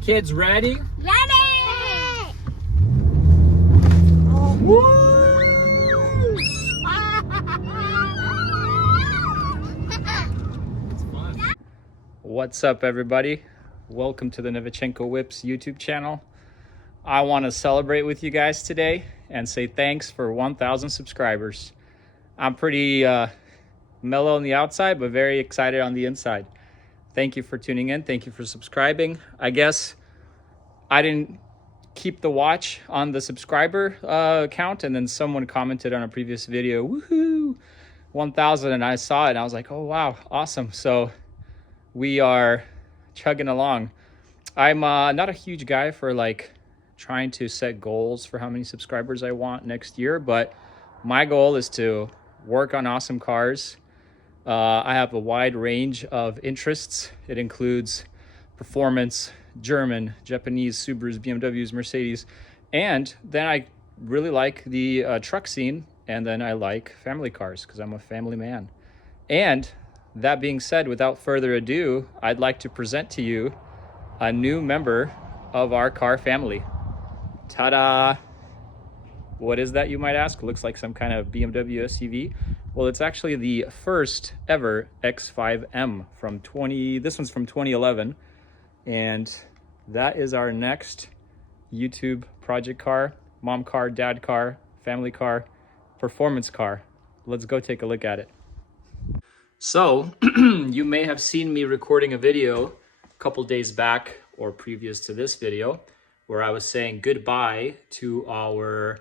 Kids ready? Ready! Woo! It's fun. What's up, everybody? Welcome to the Novichenko Whips YouTube channel. I want to celebrate with you guys today and say thanks for 1,000 subscribers. I'm pretty mellow on the outside, but very excited on the inside. Thank you for tuning in. Thank you for subscribing. I guess I didn't keep the watch on the subscriber count, and then someone commented on a previous video, woohoo, 1,000, and I saw it and I was like, oh wow, awesome. So we are chugging along. I'm not a huge guy for like trying to set goals for how many subscribers I want next year, but my goal is to work on awesome cars. I have a wide range of interests. It includes performance, German, Japanese, Subarus, BMWs, Mercedes, and then I really like the truck scene, and then I like family cars because I'm a family man. And that being said, without further ado, I'd like to present to you a new member of our car family. Ta-da! What is that, you might ask? Looks like some kind of BMW SUV. Well, it's actually the first ever X5M from this one's from 2011. And that is our next YouTube project car, mom car, dad car, family car, performance car. Let's go take a look at it. So you may have seen me recording a video a couple days back or previous to this video where I was saying goodbye to our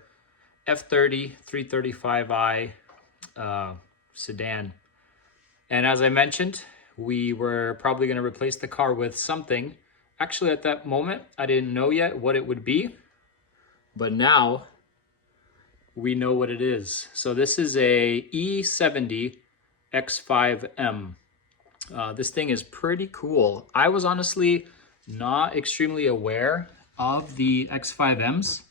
F30 335i sedan. And as I mentioned, we were probably going to replace the car with something. Actually, at that moment, I didn't know yet what it would be, but now we know what it is. So this is a E70 X5M. This thing is pretty cool. I was honestly not extremely aware of the X5Ms,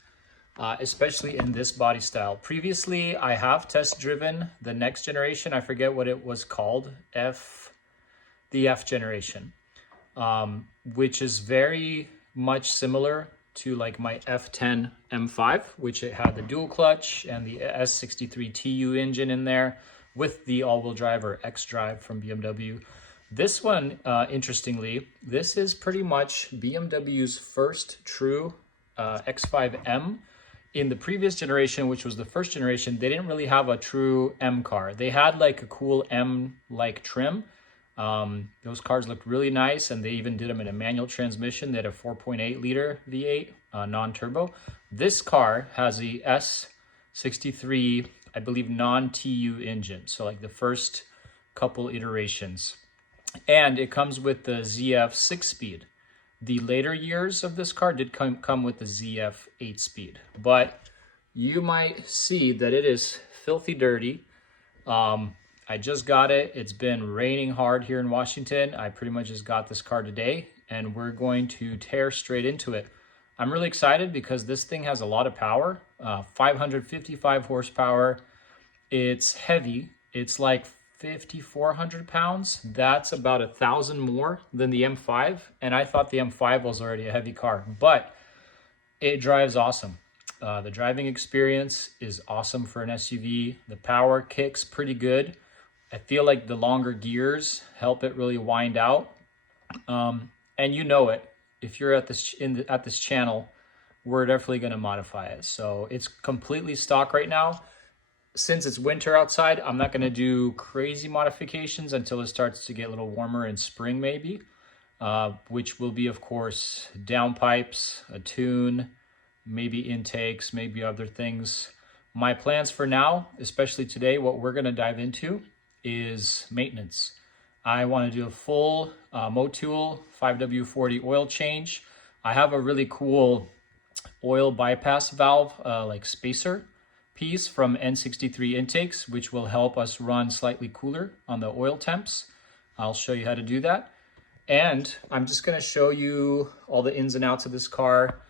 especially in this body style. Previously, I have test driven the next generation. I forget what it was called, the F generation, which is very much similar to like my F10 M5, which it had the dual clutch and the S63 TU engine in there with the all-wheel drive or X-Drive from BMW. This one, interestingly, this is pretty much BMW's first true X5M. In the previous generation, which was the first generation, they didn't really have a true M car. They had like a cool M-like trim. Those cars looked really nice, and they even did them in a manual transmission. They had a 4.8 liter V8 non-turbo. This car has a S63, I believe, non-TU engine. So like the first couple iterations. And it comes with the ZF 6-speed. The later years of this car did come with the ZF 8-speed, but you might see that it is filthy dirty. I just got it. It's been raining hard here in Washington. I pretty much just got this car today, and we're going to tear straight into it. I'm really excited because this thing has a lot of power, 555 horsepower. It's heavy. It's like 5,400 pounds. That's about 1,000 more than the M5. And I thought the M5 was already a heavy car, but it drives awesome. The driving experience is awesome for an SUV. The power kicks pretty good. I feel like the longer gears help it really wind out. And you know it. If you're at this channel, we're definitely going to modify it. So it's completely stock right now. Since it's winter outside, I'm not going to do crazy modifications until it starts to get a little warmer in spring maybe, which will be, of course, downpipes, a tune, maybe intakes, maybe other things. My plans for now, especially today, what we're going to dive into is maintenance. I want to do a full Motul 5W40 oil change. I have a really cool oil bypass valve like spacer piece from N63 intakes, which will help us run slightly cooler on the oil temps. I'll show you how to do that. And I'm just going to show you all the ins and outs of this car.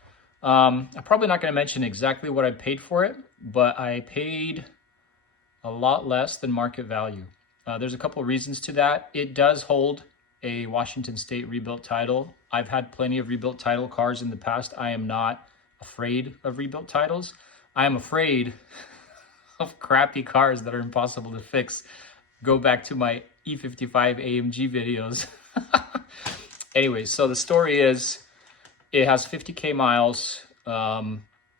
I'm probably not going to mention exactly what I paid for it, but I paid a lot less than market value. There's a couple of reasons to that. It does hold a Washington State rebuilt title I've had plenty of rebuilt title cars in the past. I am not afraid of rebuilt titles. I am afraid of crappy cars that are impossible to fix. Go back to my E55 AMG videos. Anyways, so the story is, it has 50K miles.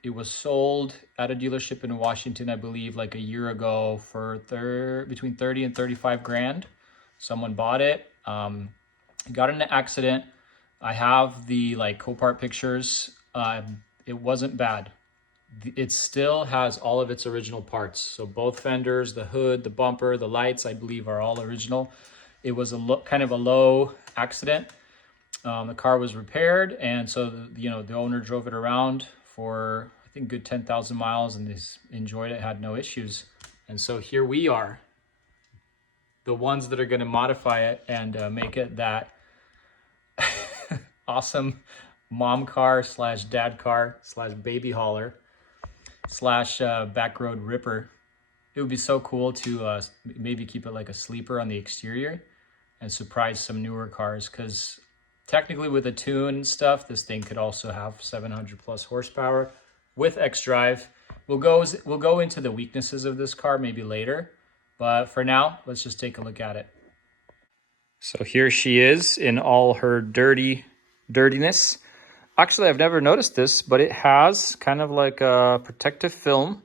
It was sold at a dealership in Washington, I believe, like a year ago for between 30 and 35 grand. Someone bought it, got in an accident. I have the like Copart pictures. It wasn't bad. It still has all of its original parts. So both fenders, the hood, the bumper, the lights, I believe are all original. It was kind of a low accident. The car was repaired, and so the owner drove it around for I think good 10,000 miles and enjoyed it, had no issues. And so here we are, the ones that are going to modify it and make it that awesome mom car slash dad car slash baby hauler slash back road ripper. It would be so cool to maybe keep it like a sleeper on the exterior and surprise some newer cars, because technically with a tune and stuff, this thing could also have 700 plus horsepower with xDrive. We'll go into the weaknesses of this car maybe later, but for now, let's just take a look at it. So here she is in all her dirtiness. Actually, I've never noticed this, but it has kind of like a protective film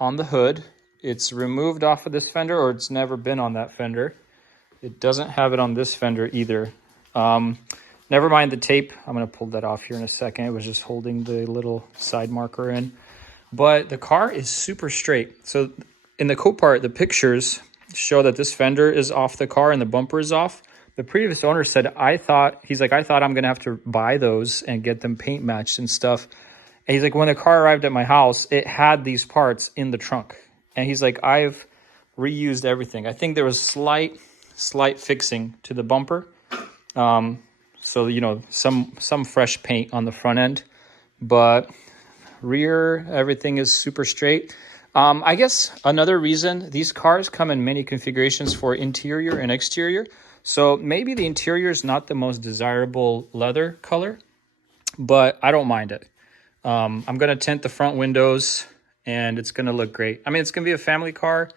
on the hood. It's removed off of this fender, or it's never been on that fender. It doesn't have it on this fender either. Never mind the tape. I'm going to pull that off here in a second. It was just holding the little side marker in. But the car is super straight. So in the Copart, the pictures show that this fender is off the car and the bumper is off. The previous owner said, I thought I'm going to have to buy those and get them paint matched and stuff. And he's like, when the car arrived at my house, it had these parts in the trunk. And he's like, I've reused everything. I think there was slight fixing to the bumper. So, some fresh paint on the front end, but rear, everything is super straight. I guess another reason, these cars come in many configurations for interior and exterior. So maybe the interior is not the most desirable leather color, but I don't mind it. I'm going to tint the front windows and it's going to look great. I mean, it's going to be a family car,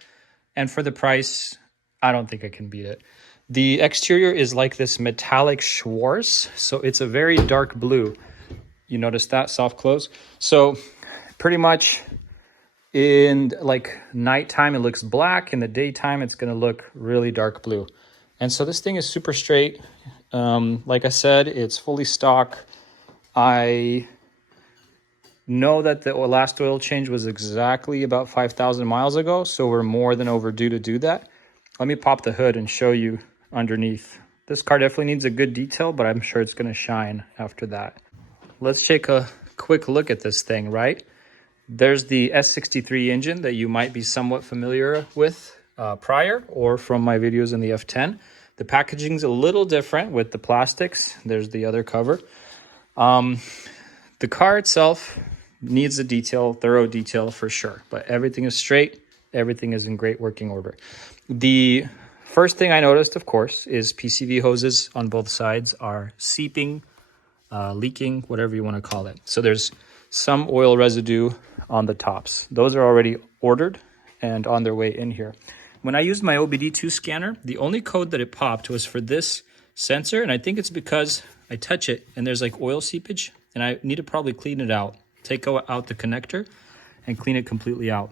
and for the price, I don't think I can beat it. The exterior is like this metallic Schwarz, so it's a very dark blue. You notice that? Soft close. So pretty much in like nighttime, it looks black. In the daytime, it's going to look really dark blue. And so this thing is super straight. Like I said, it's fully stock. I know that the last oil change was exactly about 5,000 miles ago, so we're more than overdue to do that. Let me pop the hood and show you underneath. This car definitely needs a good detail, but I'm sure it's going to shine after that. Let's take a quick look at this thing, right? There's the S63 engine that you might be somewhat familiar with prior or from my videos in the F10. The packaging's a little different with the plastics. There's the other cover. The car itself needs a thorough detail for sure, but everything is straight. Everything is in great working order. The first thing I noticed, of course, is PCV hoses on both sides are seeping, leaking, whatever you want to call it. So there's some oil residue on the tops. Those are already ordered and on their way in here. When I used my OBD2 scanner, the only code that it popped was for this sensor, and I think it's because I touch it and there's like oil seepage, and I need to probably clean it out. Take out the connector and clean it completely out.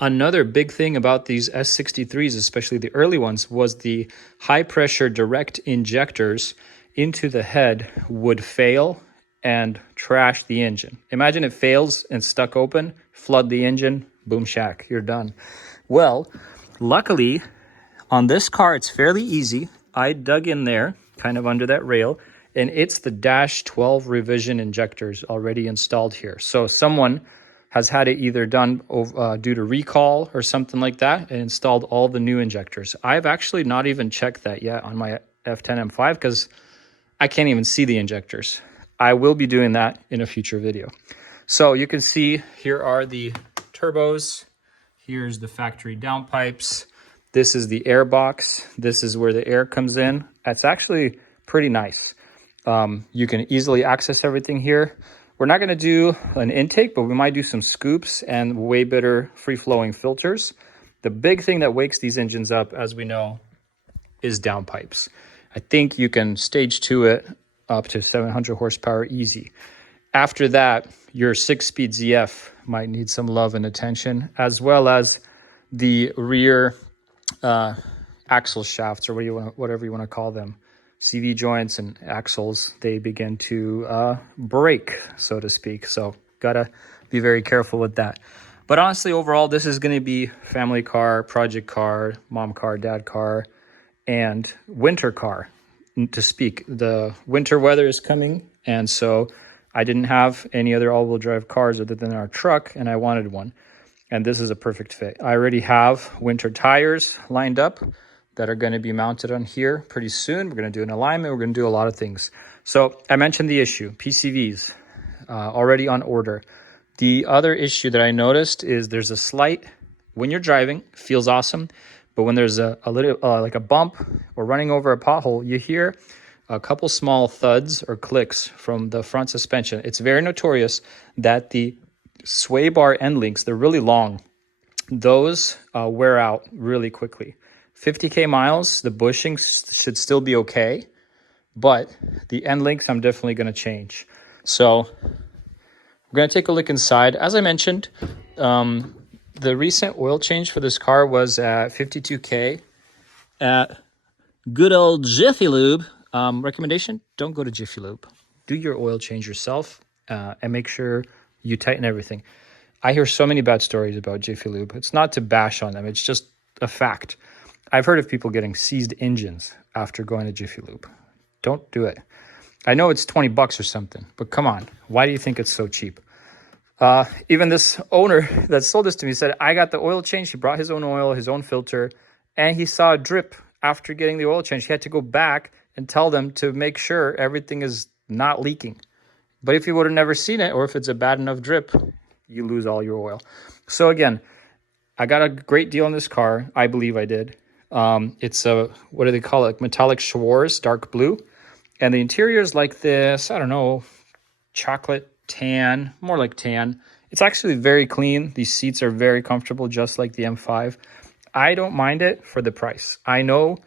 Another big thing about these S63s, especially the early ones, was the high pressure direct injectors into the head would fail and trash the engine. Imagine it fails and stuck open, flood the engine, boom shack, you're done. Well, luckily on this car, it's fairly easy. I dug in there kind of under that rail, and it's the Dash 12 revision injectors already installed here. So someone has had it either done due to recall or something like that and installed all the new injectors. I've actually not even checked that yet on my F10 M5 because I can't even see the injectors. I will be doing that in a future video. So you can see here are the turbos. Here's the factory downpipes. This is the air box. This is where the air comes in. It's actually pretty nice. You can easily access everything here. We're not going to do an intake, but we might do some scoops and way better free-flowing filters. The big thing that wakes these engines up, as we know, is downpipes. I think you can stage 2 it up to 700 horsepower easy. After that, your 6-speed ZF might need some love and attention, as well as the rear axle shafts, or whatever you want to call them. CV joints and axles, they begin to break, so to speak. So gotta be very careful with that. But honestly, overall, this is going to be family car, project car, mom car, dad car, and winter car, to speak. The winter weather is coming, and so I didn't have any other all-wheel drive cars other than our truck, and I wanted one. And this is a perfect fit. I already have winter tires lined up that are going to be mounted on here pretty soon. We're going to do an alignment. We're going to do a lot of things. So I mentioned the issue, PCVs, already on order. The other issue that I noticed is there's a slight, when you're driving, feels awesome, but when there's a little, like a bump or running over a pothole, you hear a couple small thuds or clicks from the front suspension. It's very notorious that the sway bar end links, they're really long. Those wear out really quickly. 50K miles, the bushing should still be okay, but the end links I'm definitely going to change. So we're going to take a look inside. As I mentioned, the recent oil change for this car was at 52K at good old Jiffy Lube. Recommendation, don't go to Jiffy Lube. Do your oil change yourself and make sure you tighten everything. I hear so many bad stories about Jiffy Lube. It's not to bash on them. It's just a fact. I've heard of people getting seized engines after going to Jiffy Lube. Don't do it. I know it's $20 or something, but come on. Why do you think it's so cheap? Even this owner that sold this to me said, I got the oil change. He brought his own oil, his own filter, and he saw a drip after getting the oil change. He had to go back and tell them to make sure everything is not leaking. But if you would have never seen it, or if it's a bad enough drip, you lose all your oil. So again, I got a great deal on this car. I believe I did. It's a, what do they call it? Like metallic Schwarz, dark blue. And the interior is like this, I don't know, chocolate tan, more like tan. It's actually very clean. These seats are very comfortable, just like the M5. I don't mind it for the price. I know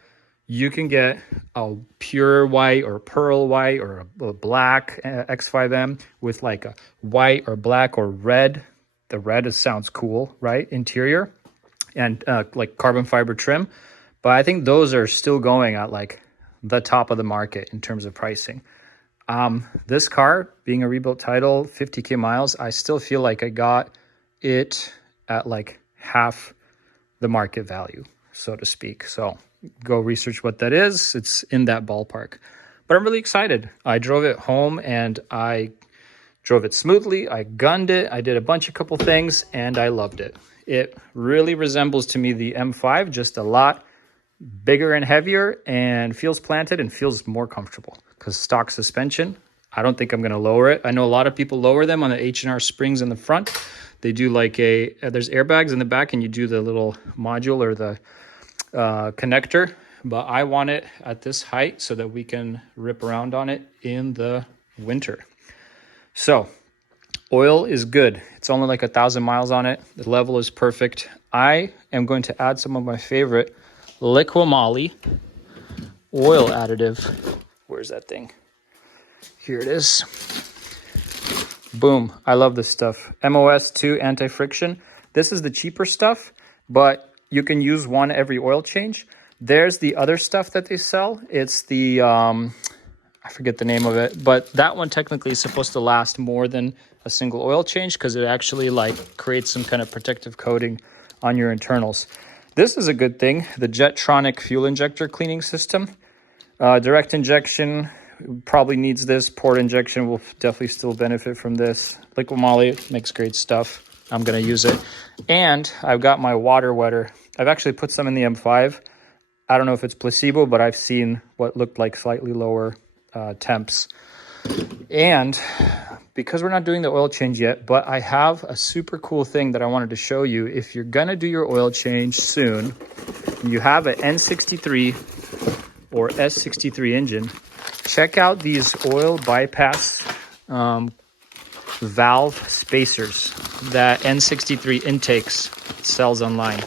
you can get a pure white or pearl white or a black X5M with like a white or black or red. The red sounds cool, right? Interior and like carbon fiber trim. But I think those are still going at like the top of the market in terms of pricing. This car, being a rebuilt title, 50K miles, I still feel like I got it at like half the market value, so to speak. So go research what that is. It's in that ballpark. But I'm really excited. I drove it home and I drove it smoothly. I gunned it. I did a couple things and I loved it. It really resembles to me the M5, just a lot bigger and heavier, and feels planted and feels more comfortable because stock suspension. I don't think I'm going to lower it. I know a lot of people lower them on the H&R springs in the front. They do like there's airbags in the back and you do the little module or the connector, but I want it at this height so that we can rip around on it in the winter. So oil is good. It's only like 1,000 miles on it. The level is perfect. I am going to add some of my favorite Liqui-Moly oil additive. Where's that thing? Here it is. Boom. I love this stuff. MOS2 anti-friction. This is the cheaper stuff, but you can use one every oil change. There's the other stuff that they sell. It's the, I forget the name of it, but that one technically is supposed to last more than a single oil change because it actually like creates some kind of protective coating on your internals. This is a good thing, the Jetronic fuel injector cleaning system. Direct injection probably needs this. Port injection will definitely still benefit from this. Liqui-Moly makes great stuff. I'm going to use it. And I've got my water wetter. I've actually put some in the M5. I don't know if it's placebo, but I've seen what looked like slightly lower temps. And because we're not doing the oil change yet, but I have a super cool thing that I wanted to show you. If you're going to do your oil change soon, and you have an N63 or S63 engine, check out these oil bypass valve spacers that N63 Intakes sells online.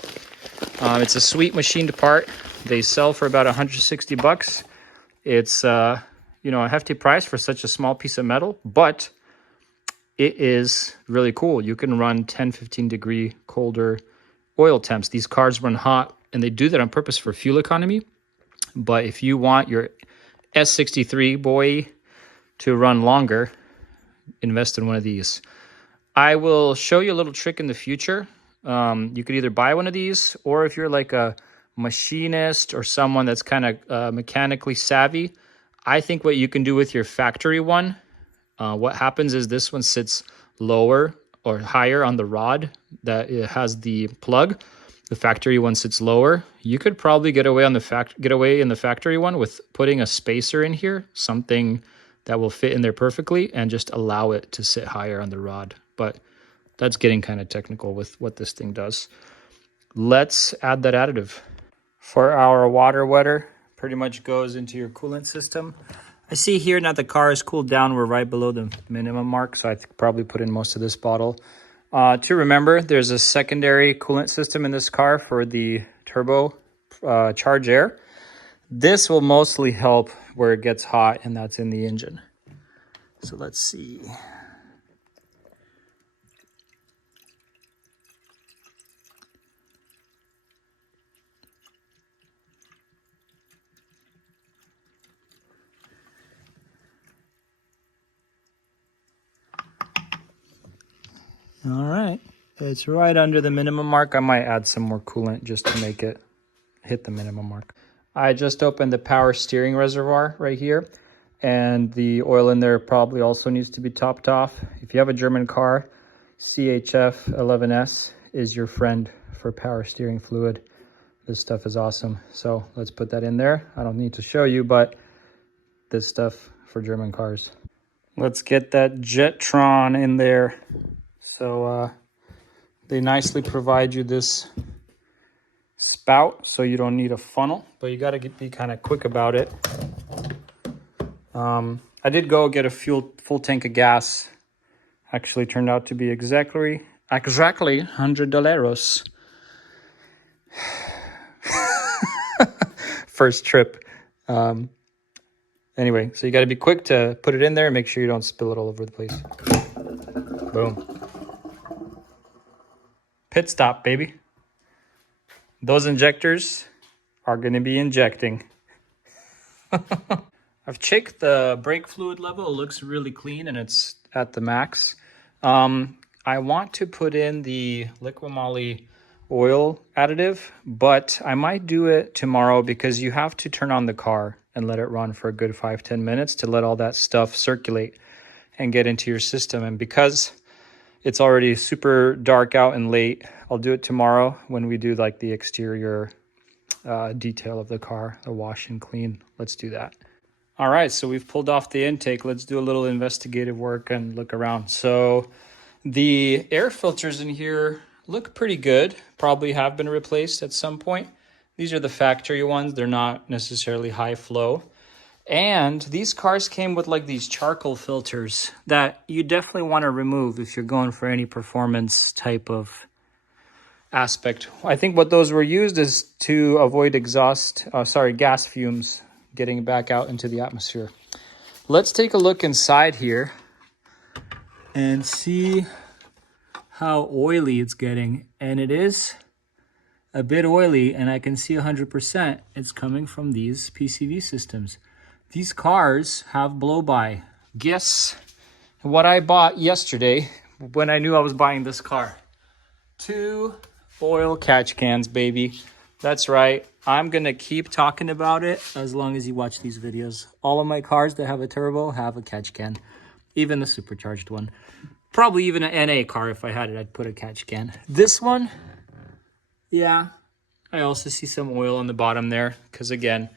It's a sweet machined part. They sell for about 160 bucks. It's a hefty price for such a small piece of metal, but it is really cool. You can run 10-15 degree colder oil temps. These cars run hot, and they do that on purpose for fuel economy. But if you want your S63 boy to run longer, invest in one of these. I will show you a little trick in the future. You could either buy one of these, or if you're like a machinist or someone that's kind of mechanically savvy, I think what you can do with your factory one, what happens is this one sits lower or higher on the rod that it has the plug. The factory one sits lower. You could probably get away in the factory one with putting a spacer in here, something that will fit in there perfectly, and just allow it to sit higher on the rod. But that's getting kind of technical with what this thing does. Let's add that additive. For our water wetter, pretty much goes into your coolant system. I see here now the car is cooled down. We're right below the minimum mark, so I could probably put in most of this bottle. To remember, there's a secondary coolant system in this car for the turbo charge air. This will mostly help where it gets hot, and that's in the engine. So let's see. All right, it's right under the minimum mark. I might add some more coolant just to make it hit the minimum mark. I just opened the power steering reservoir right here, and the oil in there probably also needs to be topped off. If you have a German car, CHF 11S is your friend for power steering fluid. This stuff is awesome. So let's put that in there. I don't need to show you, but this stuff for German cars. Let's get that Jetron in there. So they nicely provide you this spout, so you don't need a funnel, but you got to be kind of quick about it. I did go get a full tank of gas. Actually turned out to be exactly $100. First trip. Anyway, so you got to be quick to put it in there and make sure you don't spill it all over the place. Boom. Pit stop, baby. Those injectors are going to be injecting. I've checked the brake fluid level. It looks really clean and it's at the max. I want to put in the Liqui-Moly oil additive, but I might do it tomorrow because you have to turn on the car and let it run for a good 5-10 minutes to let all that stuff circulate and get into your system. And because it's already super dark out and late, I'll do it tomorrow when we do like the exterior detail of the car, the wash and clean. Let's do that. All right, so we've pulled off the intake. Let's do a little investigative work and look around. So the air filters in here look pretty good. Probably have been replaced at some point. These are the factory ones. They're not necessarily high flow. And these cars came with like these charcoal filters that you definitely want to remove if you're going for any performance type of aspect. I think what those were used is to avoid gas fumes getting back out into the atmosphere. Let's take a look inside here and see how oily it's getting. And it is a bit oily, and I can see 100% it's coming from these PCV systems. These cars have blow-by. Guess what I bought yesterday when I knew I was buying this car? 2 oil catch cans, baby. That's right. I'm going to keep talking about it as long as you watch these videos. All of my cars that have a turbo have a catch can, even the supercharged one. Probably even an NA car, if I had it, I'd put a catch can. This one, yeah, I also see some oil on the bottom there because, again,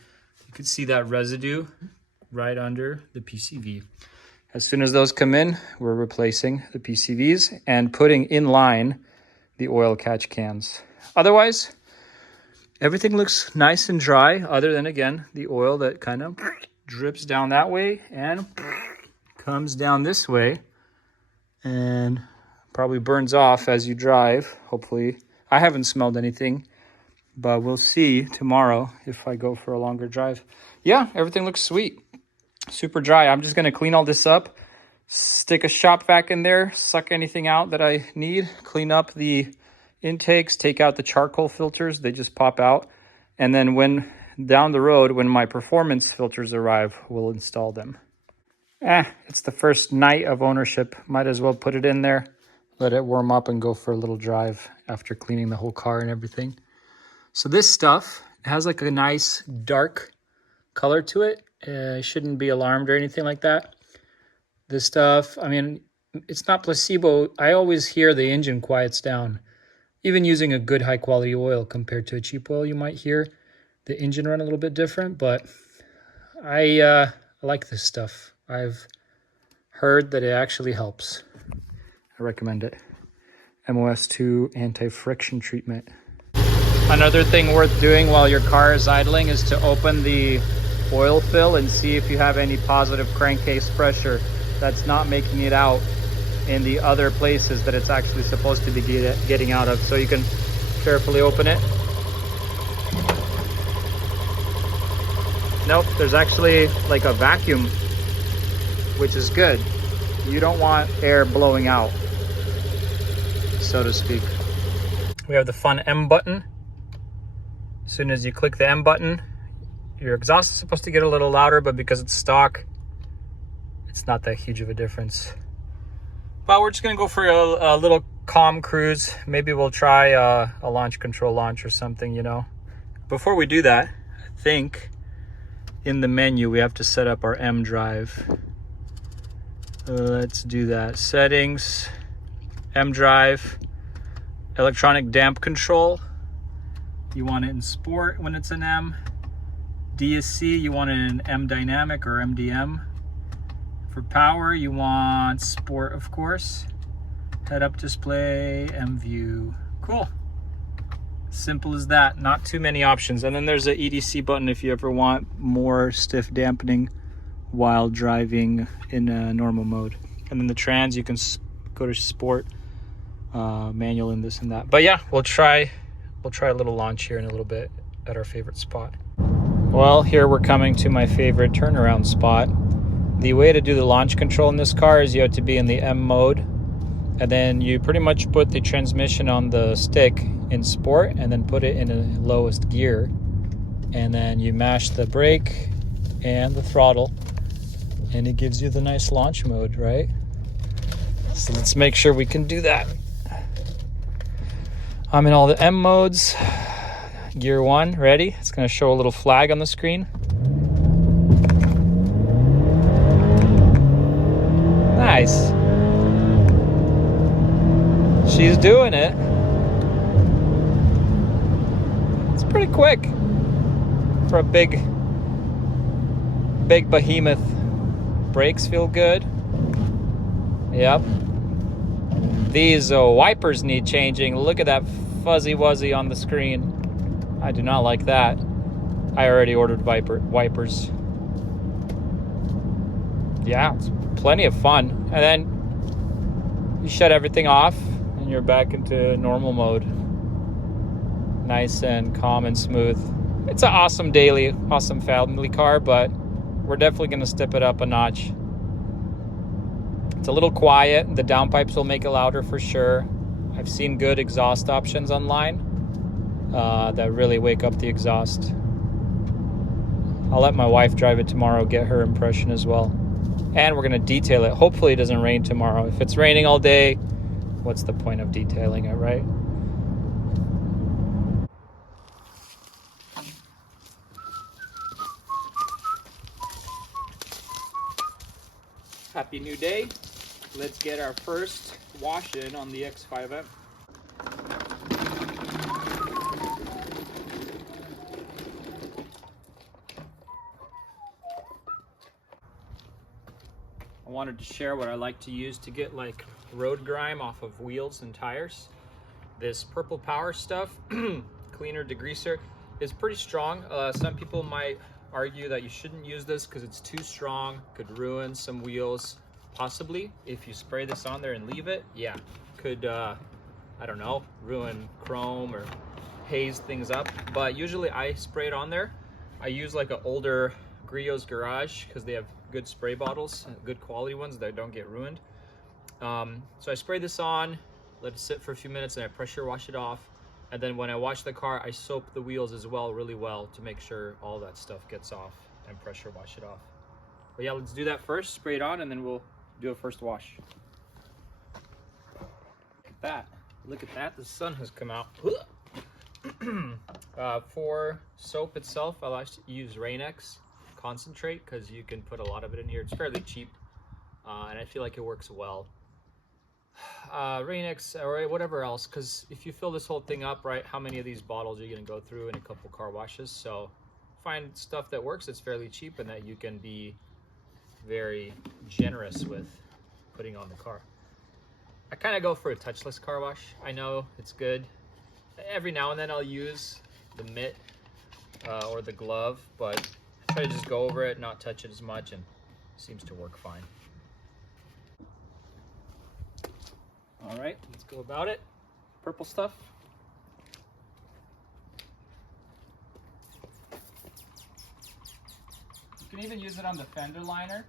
you can see that residue right under the PCV. As soon as those come in, we're replacing the PCVs and putting in line the oil catch cans. Otherwise, everything looks nice and dry, other than, again, the oil that kind of drips down that way and comes down this way and probably burns off as you drive, hopefully. I haven't smelled anything, but we'll see tomorrow if I go for a longer drive. Yeah, everything looks sweet. Super dry. I'm just going to clean all this up, stick a shop vac in there, suck anything out that I need, clean up the intakes, take out the charcoal filters. They just pop out. And then when down the road, when my performance filters arrive, we'll install them. It's the first night of ownership. Might as well put it in there, let it warm up and go for a little drive after cleaning the whole car and everything. So this stuff has like a nice dark color to it. Shouldn't be alarmed or anything like that. This stuff, I mean, it's not placebo. I always hear the engine quiets down. Even using a good high quality oil compared to a cheap oil, you might hear the engine run a little bit different, but I like this stuff. I've heard that it actually helps. I recommend it. MOS2 anti-friction treatment. Another thing worth doing while your car is idling is to open the oil fill and see if you have any positive crankcase pressure that's not making it out in the other places that it's actually supposed to be getting out of. So you can carefully open it. Nope, there's actually like a vacuum, which is good. You don't want air blowing out, so to speak. We have the fun M button. As soon as you click the M button, your exhaust is supposed to get a little louder, but because it's stock, it's not that huge of a difference. But we're just gonna go for a little calm cruise. Maybe we'll try a launch control launch or something, you know. Before we do that, I think in the menu we have to set up our M drive. Let's do that. Settings, M drive, electronic damp control. You want it in sport when it's an M. DSC, you want it in M dynamic or MDM. For power, you want sport, of course. Head-up display, M view. Cool. Simple as that. Not too many options. And then there's a EDC button if you ever want more stiff dampening while driving in a normal mode. And then the trans, you can go to sport, manual, and this and that. But yeah, we'll try a little launch here in a little bit at our favorite spot. Well, here we're coming to my favorite turnaround spot. The way to do the launch control in this car is you have to be in the M mode, and then you pretty much put the transmission on the stick in sport and then put it in the lowest gear, and then you mash the brake and the throttle and it gives you the nice launch mode, right? So let's make sure we can do that. I'm in all the M modes. Gear 1, ready? It's going to show a little flag on the screen. Nice. She's doing it. It's pretty quick for a big behemoth. Brakes feel good. Yep. These wipers need changing. Look at that fuzzy wuzzy on the screen. I do not like that. I already ordered wipers. Yeah, it's plenty of fun. And then you shut everything off and you're back into normal mode. Nice and calm and smooth. It's an awesome daily, awesome family car, but we're definitely going to step it up a notch. It's a little quiet. The downpipes will make it louder for sure. I've seen good exhaust options online that really wake up the exhaust. I'll let my wife drive it tomorrow, get her impression as well. And we're going to detail it. Hopefully it doesn't rain tomorrow. If it's raining all day, what's the point of detailing it, right? Happy new day. Let's get our first wash in on the X5M. I wanted to share what I like to use to get like road grime off of wheels and tires. This Purple Power stuff, cleaner degreaser, is pretty strong. Some people might argue that you shouldn't use this because it's too strong, could ruin some wheels. Possibly, if you spray this on there and leave it, yeah, could, I don't know, ruin chrome or haze things up. But usually I spray it on there. I use like an older Griot's Garage because they have good spray bottles, good quality ones that don't get ruined. So I spray this on, let it sit for a few minutes, and I pressure wash it off. And then when I wash the car, I soap the wheels as well really well to make sure all that stuff gets off and pressure wash it off. But yeah, let's do that first, spray it on, and then we'll do a first wash. Look at that, the sun has come out. For soap itself, I'll actually use Rain-X concentrate because you can put a lot of it in here. It's fairly cheap, and I feel like it works well. Rain-X or whatever else, because if you fill this whole thing up, right, how many of these bottles are you going to go through in a couple car washes? So find stuff that works, it's fairly cheap, and that you can be very generous with putting on the car. I kind of go for a touchless car wash. I know it's good. Every now and then I'll use the mitt or the glove, but I try to just go over it, not touch it as much, and it seems to work fine. All right, let's go about it. Purple stuff. You can even use it on the fender liner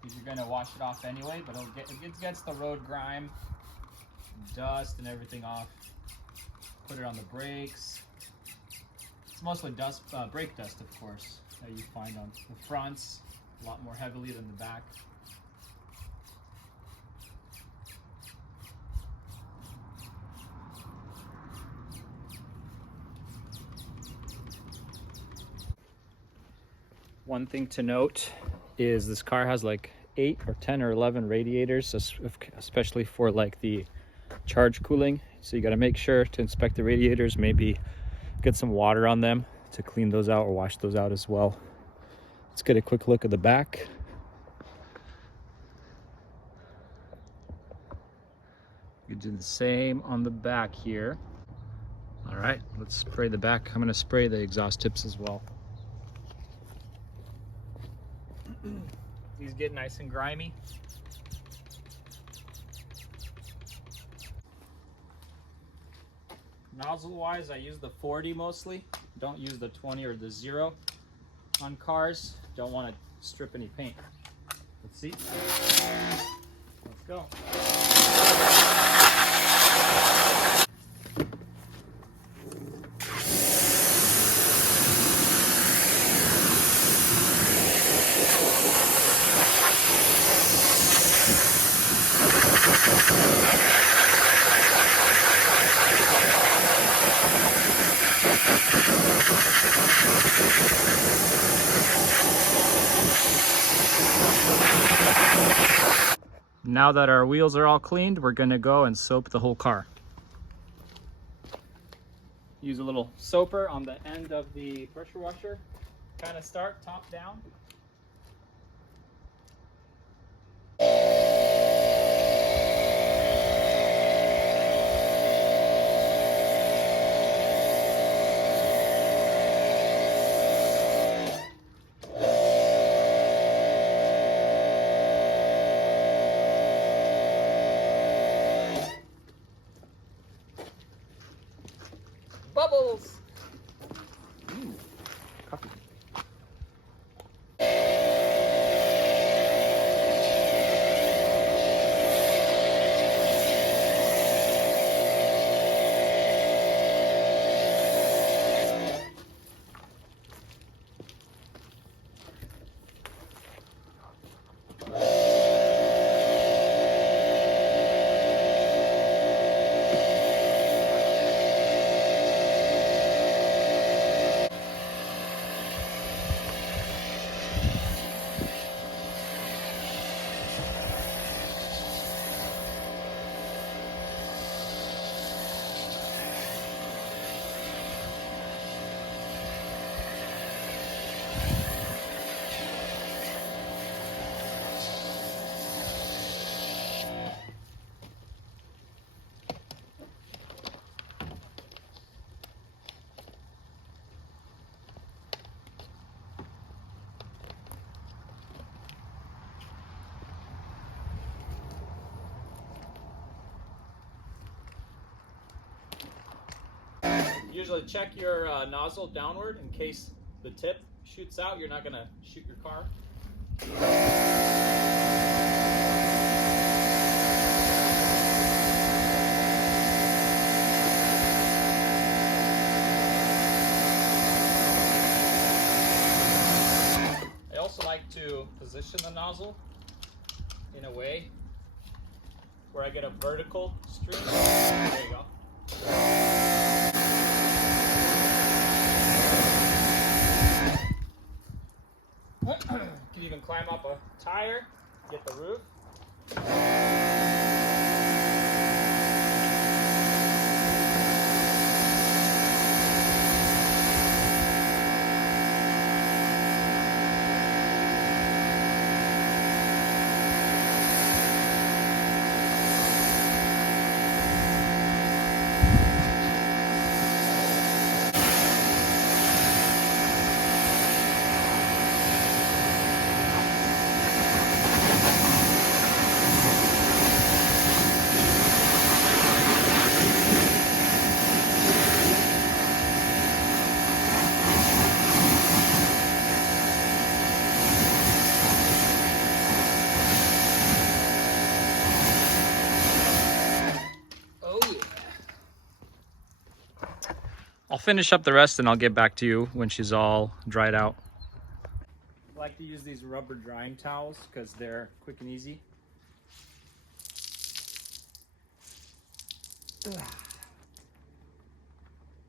because you're going to wash it off anyway, but it gets the road grime, dust, and everything off. Put it on the brakes. It's mostly dust, brake dust, of course, that you find on the fronts, a lot more heavily than the back. One thing to note is this car has like 8 or 10 or 11 radiators, especially for like the charge cooling. So you got to make sure to inspect the radiators, maybe get some water on them to clean those out or wash those out as well. Let's get a quick look at the back. You do the same on the back here. All right, let's spray the back. I'm going to spray the exhaust tips as well. These get nice and grimy. Nozzle wise, I use the 40 mostly. Don't use the 20 or the 0 on cars. Don't want to strip any paint. Let's see. Let's go. Now that our wheels are all cleaned, we're gonna go and soap the whole car. Use a little soaper on the end of the pressure washer. Kind of start top down. Bubbles! Ooh, coffee. usually check your nozzle downward in case the tip shoots out. You're not gonna shoot your car. I also like to position the nozzle in a way where I get a vertical stream. There you go. You can even climb up a tire, get the roof. I'll finish up the rest and I'll get back to you when she's all dried out. I like to use these rubber drying towels because they're quick and easy.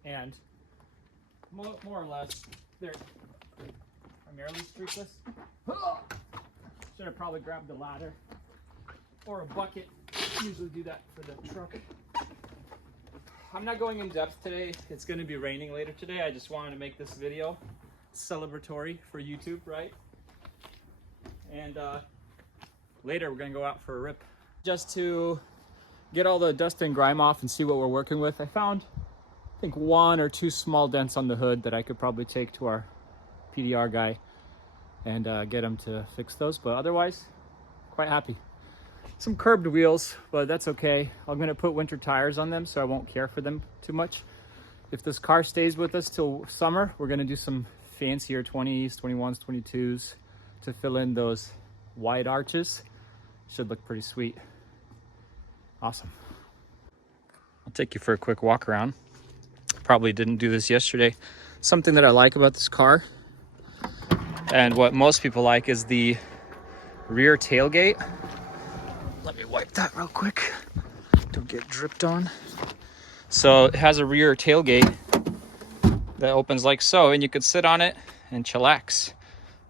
And more or less, they're primarily streakless. Should have probably grabbed a ladder or a bucket. Usually do that for the truck. I'm not going in depth today. It's going to be raining later today. I just wanted to make this video celebratory for YouTube, right? And later we're going to go out for a rip. Just to get all the dust and grime off and see what we're working with. I found, I think, 1 or 2 small dents on the hood that I could probably take to our PDR guy and get him to fix those. But otherwise, quite happy. Some curbed wheels, but that's okay. I'm gonna put winter tires on them so I won't care for them too much. If this car stays with us till summer, we're gonna do some fancier 20s, 21s, 22s to fill in those wide arches. Should look pretty sweet. Awesome. I'll take you for a quick walk around. Probably didn't do this yesterday. Something that I like about this car, and what most people like, is the rear tailgate. Let me wipe that real quick. Don't get dripped on. So it has a rear tailgate that opens like so, and you could sit on it and chillax.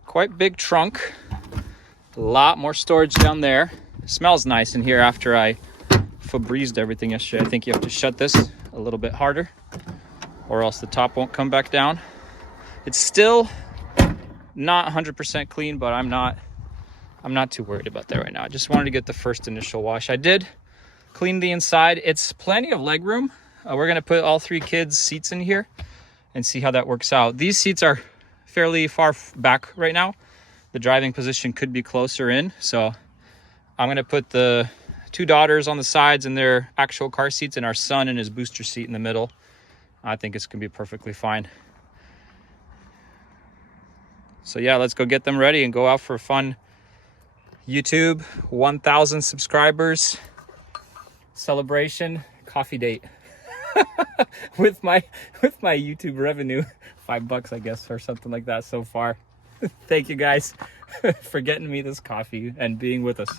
Quite big trunk. A lot more storage down there. It smells nice in here after I Febrezed everything yesterday. I think you have to shut this a little bit harder or else the top won't come back down. It's still not 100% clean, but I'm not too worried about that right now. I just wanted to get the first initial wash. I did clean the inside. It's plenty of leg room. We're gonna put all 3 kids' seats in here and see how that works out. These seats are fairly far back right now. The driving position could be closer in. So I'm gonna put the 2 daughters on the sides in their actual car seats and our son in his booster seat in the middle. I think it's gonna be perfectly fine. So yeah, let's go get them ready and go out for a fun YouTube 1,000 subscribers celebration coffee date with my YouTube revenue. $5, I guess, or something like that so far. Thank you guys for getting me this coffee and being with us.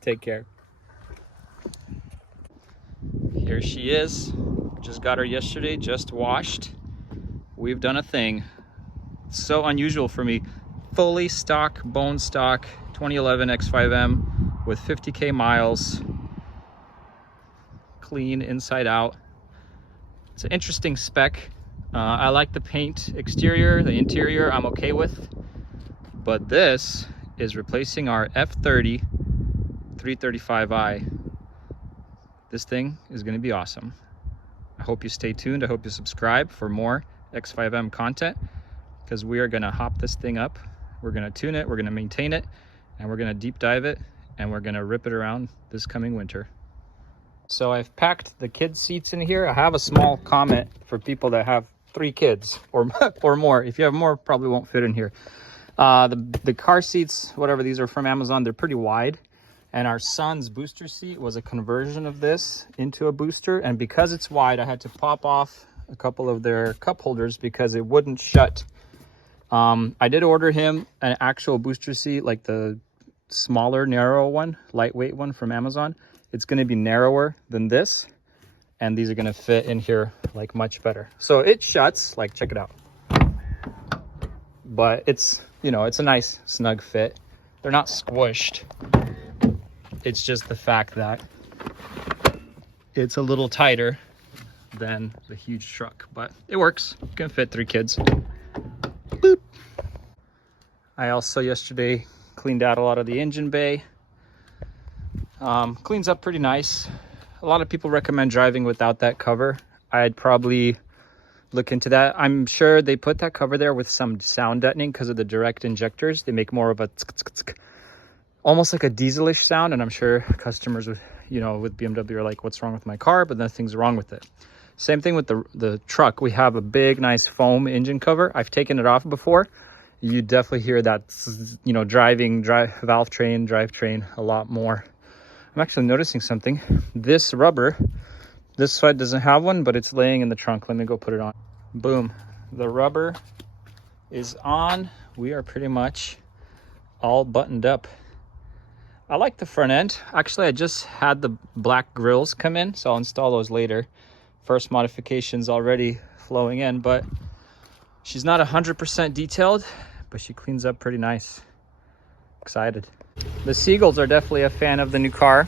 Take care. Here she is. Just got her yesterday, just washed. We've done a thing. So unusual for me. Fully stock, bone stock 2011 X5M with 50K miles. Clean inside out. It's an interesting spec. I like the paint exterior. The interior I'm okay with. But this is replacing our F30 335i. This thing is going to be awesome. I hope you stay tuned. I hope you subscribe for more X5M content, because we are going to hop this thing up. We're going to tune it, we're going to maintain it, and we're going to deep dive it, and we're going to rip it around this coming winter. So I've packed the kids' seats in here. I have a small comment for people that have 3 kids or more. If you have more, probably won't fit in here. The car seats, whatever, these are from Amazon. They're pretty wide. And our son's booster seat was a conversion of this into a booster. And because it's wide, I had to pop off a couple of their cup holders because it wouldn't shut. I did order him an actual booster seat, like the smaller, narrow one, lightweight one from Amazon. It's going to be narrower than this. And these are going to fit in here like much better. So it shuts, like check it out. But it's, you know, it's a nice snug fit. They're not squished. It's just the fact that it's a little tighter than the huge truck, but it works. You can fit 3 kids. Boop. I also yesterday cleaned out a lot of the engine bay. Cleans up pretty nice. A lot of people recommend driving without that cover. I'd probably look into that. I'm sure they put that cover there with some sound deadening because of the direct injectors. They make more of a almost like a dieselish sound, and I'm sure customers with, you know, with BMW are like, what's wrong with my car? But nothing's wrong with it. Same thing with the truck. We have a big, nice foam engine cover. I've taken it off before. You definitely hear that, you know, valve train, drivetrain a lot more. I'm actually noticing something. This rubber, this side doesn't have one, but it's laying in the trunk. Let me go put it on. Boom. The rubber is on. We are pretty much all buttoned up. I like the front end. Actually, I just had the black grills come in, so I'll install those later. First modification's already flowing in, but she's not 100% detailed, but she cleans up pretty nice. Excited. The Seagulls are definitely a fan of the new car.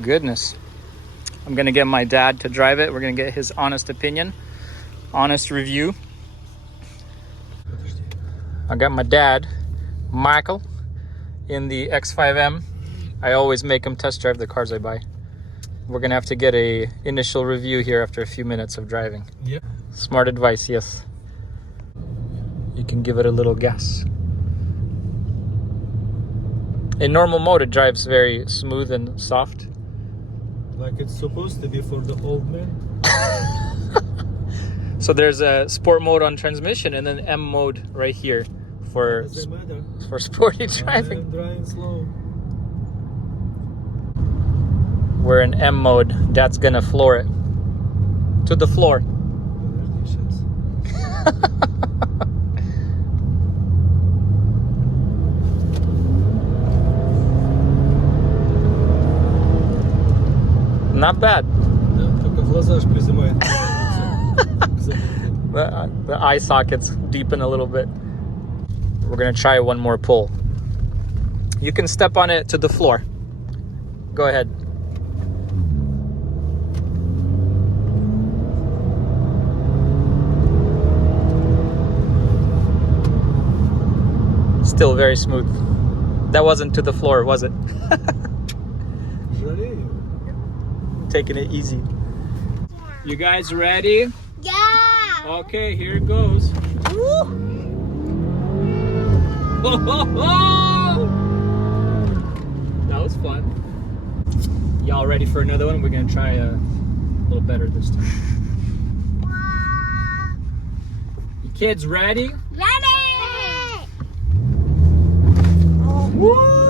Goodness. I'm gonna get my dad to drive it. We're gonna get his honest opinion, honest review. I got my dad, Michael, in the X5M. I always make him test drive the cars I buy. We're gonna have to get a initial review here after a few minutes of driving. Yep. Smart advice, yes. You can give it a little gas. In normal mode, it drives very smooth and soft. Like it's supposed to be for the old man. So there's a sport mode on transmission and then M mode right here for sporty driving. I'm driving slow. We're in M mode. Dad's gonna floor it to the floor. Not bad. The eye sockets deepen a little bit. We're gonna try one more pull. You can step on it to the floor. Go ahead. Still very smooth. That wasn't to the floor, was it? Taking it easy. You guys ready? Yeah. Okay, here it goes. That was fun. Y'all ready for another one? We're gonna try a little better this time. You kids ready? Ready. Woo!